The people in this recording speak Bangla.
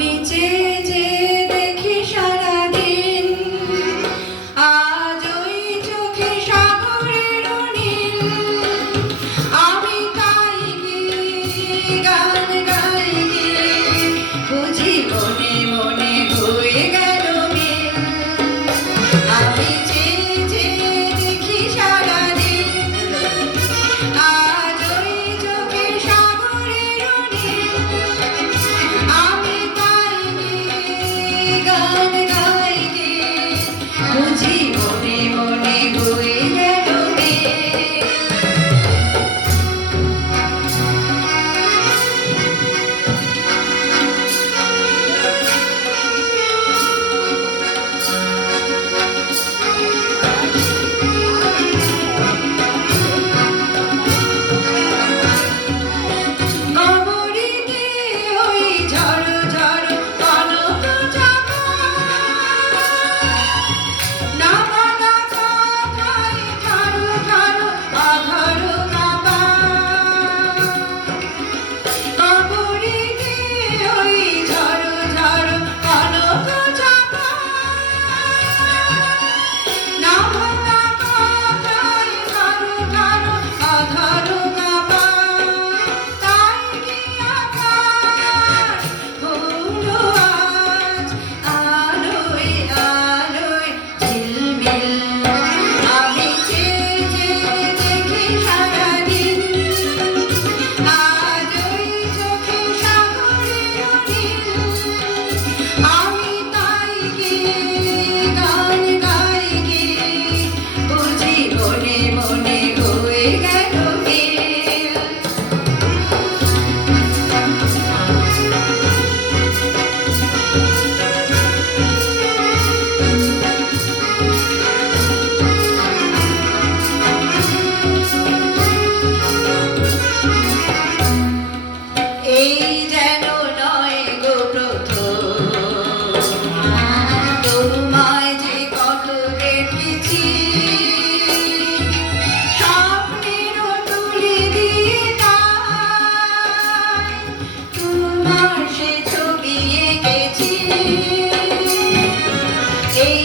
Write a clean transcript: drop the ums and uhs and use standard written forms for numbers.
আমি চেয়ে চেয়ে দেখি সারাদিন, আজ ওই চোখে সাগরের নীল। আমি তাই গিয়ে গান গাই গিয়ে, বুঝি মনে মনে হয়ে গেল মিল। আমি চেয়ে চেয়ে দেখি সারাদিন, আজ ওই চোখে সাগরের নীল। আমি তাই গিয়ে গান গাই গিয়ে, বুঝি মনে মনে হয়ে গেল মিল। অমরিতে ওই ঝড় ঝড় কনক চাপা, নামানা কথায় ঝড় ঝড় অধর কাপা। অমরিতে ওই ঝড় ঝড় কনক চাপা, নামানা কথায় ঝড় ঝড় অধর কাপা। তাই কি আকাশ হলো আজ আলোয় আলোয় ঝিলমিল। আমি চেয়ে চেয়ে দেখি সারাদিন, আজ ওই চোখে সাগরের নীল। আমি তাই গিয়ে গান গাই গিয়ে, বুঝি মনে মনে হয়ে গেল মিল। এই যেন নয় গো প্রথম, তোমায় যে কত দেখেছি, স্বপ্নেরও তুলি দিয়ে তাই তোমার সে ছবি এঁকেছি। এই